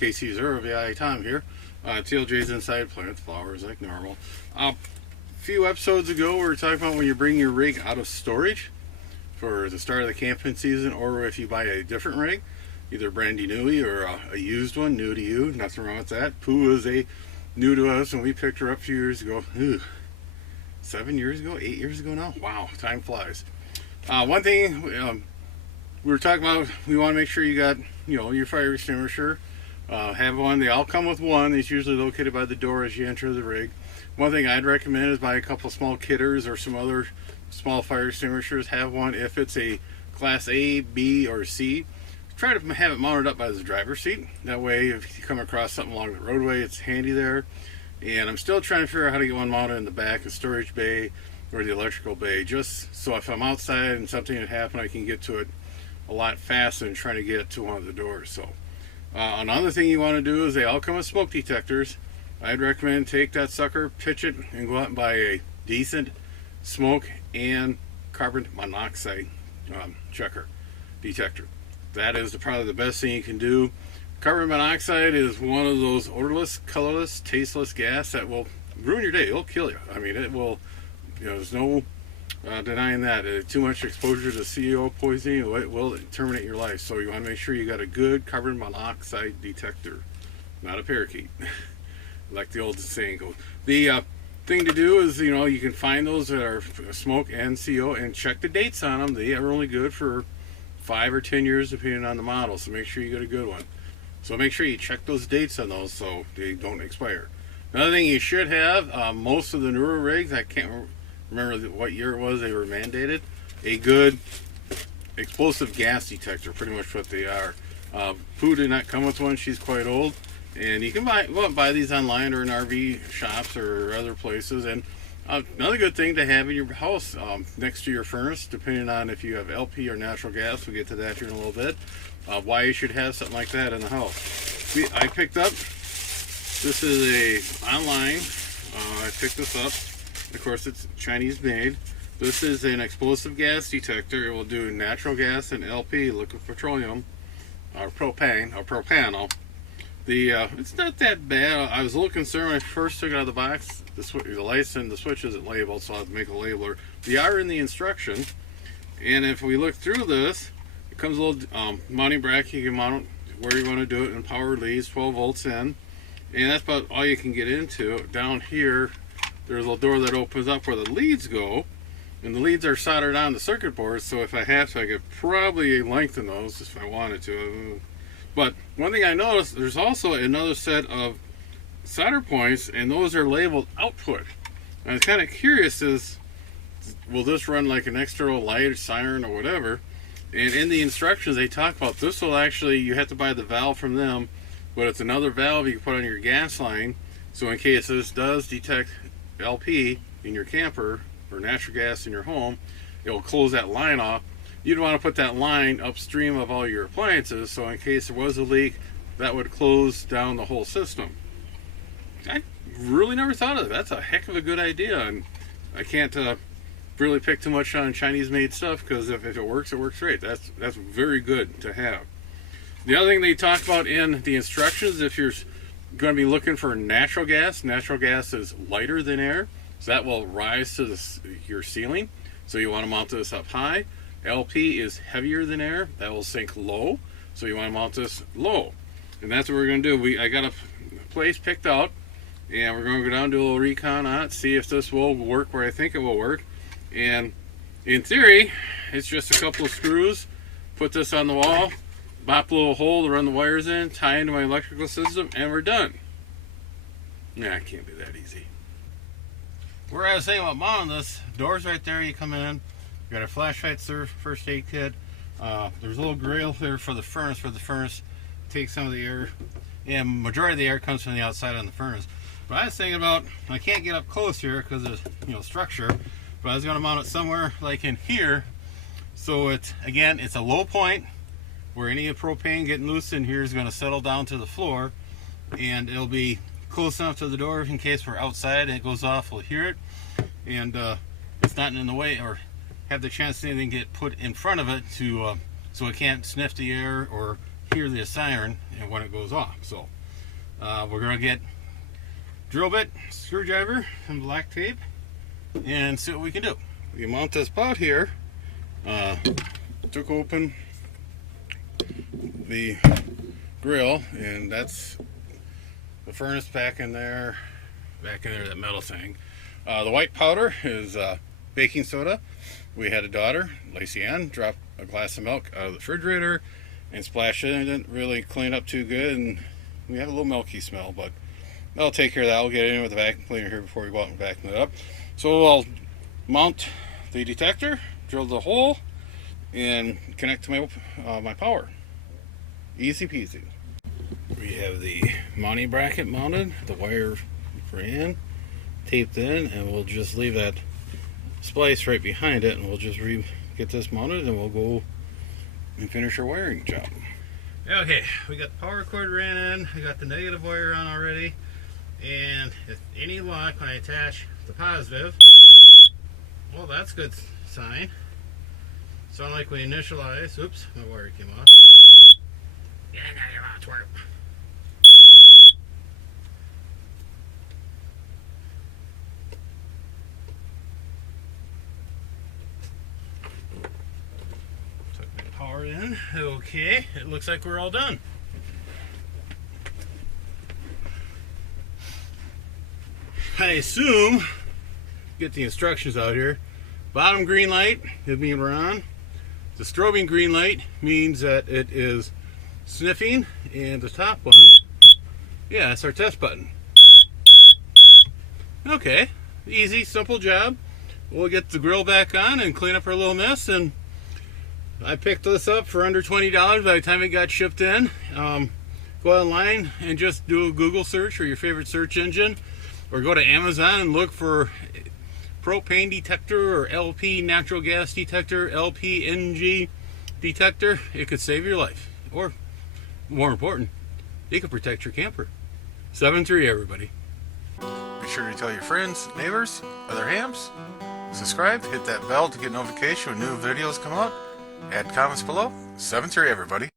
KC0 VI Tom here. TLJ's inside plant flowers like normal. A few episodes ago we were talking about when you bring your rig out of storage for the start of the camping season, or if you buy a different rig, either brandy newy or a used one, new to you, nothing wrong with that. Pooh is a new to us, and we picked her up a few years ago. 7 years ago, 8 years ago now. Wow, time flies. One thing we were talking about, we want to make sure you got, your fire extinguisher. Have one. They all come with one. It's usually located by the door as you enter the rig. One thing I'd recommend is buy a couple small kitters or some other small fire extinguishers. Have one if it's a class A, B, or C. Try to have it mounted up by the driver's seat. That way, if you come across something along the roadway, it's handy there. And I'm still trying to figure out how to get one mounted in the back, the storage bay or the electrical bay, just so if I'm outside and something had happened, I can get to it a lot faster than trying to get to one of the doors. So another thing you want to do is they all come with smoke detectors. I'd recommend take that sucker, pitch it, and go out and buy a decent smoke and carbon monoxide detector. That is probably the best thing you can do. Carbon monoxide is one of those odorless, colorless, tasteless gas that will ruin your day. It'll kill you. I mean, it will. There's no denying that. Too much exposure to CO poisoning, it will terminate your life. So you want to make sure you got a good carbon monoxide detector, not a parakeet, like the old saying goes. The thing to do is, you can find those that are smoke and CO and check the dates on them. They are only good for 5 or 10 years depending on the model. So make sure you get a good one. So make sure you check those dates on those so they don't expire. Another thing you should have, most of the newer rigs, I can't remember what year it was they were mandated, a good explosive gas detector, pretty much what they are. Pooh did not come with one. She's quite old, and you can buy these online or in RV shops or other places. And another good thing to have in your house next to your furnace, depending on if you have LP or natural gas, we'll get to that here in a little bit, why you should have something like that in the house. I picked up, this is online, I picked this up. Of course, it's Chinese made. This is an explosive gas detector. It will do natural gas and LP, liquid petroleum, or propane, or propanol. It's not that bad. I was a little concerned when I first took it out of the box. The lights and the switch isn't labeled, so I'll have to make a labeler. They are in the instruction. And if we look through this, it comes a little mounting bracket. You can mount it where you want to do it, and power leads, 12 volts in. And that's about all you can get into. Down here, there's a little door that opens up where the leads go, and the leads are soldered on the circuit board, so if I have to, I could probably lengthen those if I wanted to. But one thing I noticed, there's also another set of solder points, and those are labeled output. And I was kind of curious, will this run like an extra light or siren or whatever? And in the instructions they talk about this will actually, you have to buy the valve from them, but it's another valve you can put on your gas line, so in case this does detect LP in your camper or natural gas in your home, it will close that line off. You'd want to put that line upstream of all your appliances, so in case there was a leak, that would close down the whole system. I really never thought of it. That's a heck of a good idea, and I can't really pick too much on Chinese made stuff, because if it works great. That's very good to have. The other thing they talk about in the instructions, if you're going to be looking for natural gas is lighter than air, so that will rise to your ceiling, so you want to mount this up high. LP is heavier than air, that will sink low, so you want to mount this low. And that's what we're going to do. I got a place picked out, and we're going to go down and do a little recon on it, see if this will work where I think it will work. And in theory, it's just a couple of screws, put this on the wall, bop a little hole to run the wires in, tie into my electrical system, and we're done. Nah, it can't be that easy. Where I was saying about mounting this, doors right there, you come in, you got a flashlight first aid kit, there's a little grill there for the furnace, takes some of the air, and majority of the air comes from the outside on the furnace. But I was thinking about, I can't get up close here because of structure, but I was going to mount it somewhere like in here, so it's a low point where any propane getting loose in here is going to settle down to the floor, and it'll be close enough to the door in case we're outside and it goes off, we'll hear it, and it's not in the way or have the chance anything get put in front of it to so it can't sniff the air or hear the siren and when it goes off. So we're going to get drill bit, screwdriver, and black tape and see what we can do. We mount this pot here, took open the grill, and that's the furnace back in there, that metal thing. The white powder is baking soda. We had a daughter, Lacey Ann, drop a glass of milk out of the refrigerator and splash it, and it didn't really clean up too good, and we have a little milky smell, but I'll take care of that. I'll get in with the vacuum cleaner here before we go out and vacuum it up. So I'll mount the detector, drill the hole, and connect to my power. Easy peasy. We have the mounting bracket mounted, the wire ran, taped in, and we'll just leave that splice right behind it, and we'll just get this mounted, and we'll go and finish our wiring job. Okay, we got the power cord ran in, I got the negative wire on already, and if any luck, when I attach the positive, well, that's a good sign. So unlike we initialize, oops, my wire came off. Yeah, now you're out to work. Took my power in. Okay, it looks like we're all done. I assume, get the instructions out here, bottom green light is being on. The strobing green light means that it is sniffing, and the top one, yeah, that's our test button. Okay, easy, simple job. We'll get the grill back on and clean up our little mess, and I picked this up for under $20 by the time it got shipped in. Go online and just do a Google search or your favorite search engine, or go to Amazon and look for propane detector or LP natural gas detector, LPNG detector. It could save your life, or more important, it could protect your camper. 7-3 everybody. Be sure to tell your friends, neighbors, other hams, subscribe, hit that bell to get notification when new videos come out, add comments below. 7-3 everybody.